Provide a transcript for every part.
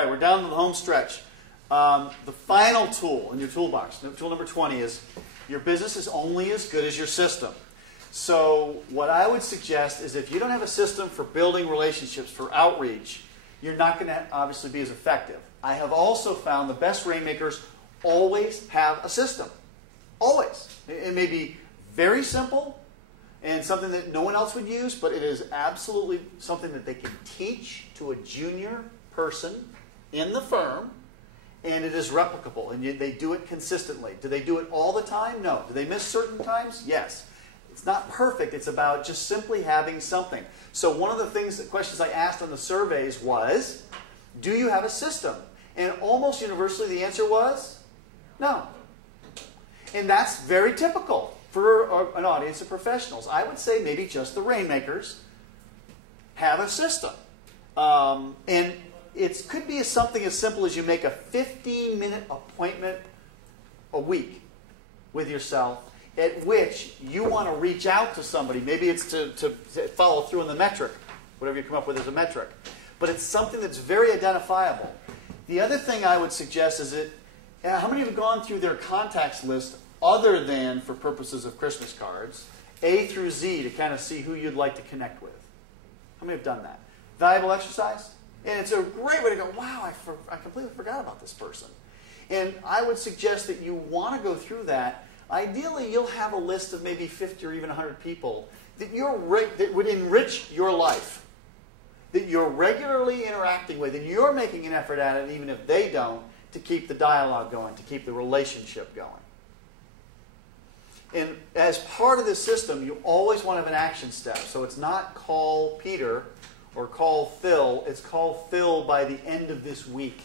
right, we're down to the home stretch. The final tool in your toolbox, tool number 20, is your business is only as good as your system. So what I would suggest is if you don't have a system for building relationships, for outreach, you're not going to obviously be as effective. I have also found the best rainmakers always have a system. Always. It may be very simple and something that no one else would use, but it is absolutely something that they can teach to a junior person in the firm, and it is replicable, and they do it consistently. Do they do it all the time? No. Do they miss certain times? Yes. It's not perfect. It's about just simply having something. So one of the questions I asked on the surveys was, do you have a system? And almost universally the answer was, no. And that's very typical for an audience of professionals. I would say maybe just the rainmakers have a system. And it could be something as simple as you make a 15-minute appointment a week with yourself at which you want to reach out to somebody. Maybe it's to follow through on the metric, whatever you come up with as a metric. But it's something that's very identifiable. The other thing I would suggest is that, how many have gone through their contacts list other than for purposes of Christmas cards, A through Z, to kind of see who you'd like to connect with? How many have done that? Valuable exercise? And it's a great way to go, wow, I completely forgot about this person. And I would suggest that you want to go through that. Ideally, you'll have a list of maybe 50 or even 100 people that would enrich your life, that you're regularly interacting with, and you're making an effort at it, even if they don't, to keep the dialogue going, to keep the relationship going. And as part of this system, you always want to have an action step. So it's not call Peter or call Phil. It's call Phil by the end of this week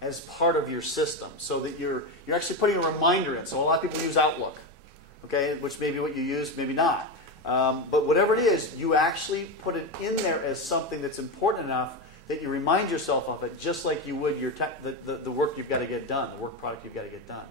as part of your system, so that you're actually putting a reminder in. So a lot of people use Outlook, okay, which may be what you use, maybe not. But whatever it is, you actually put it in there as something that's important enough that you remind yourself of it, just like you would the work you've got to get done, the work product you've got to get done.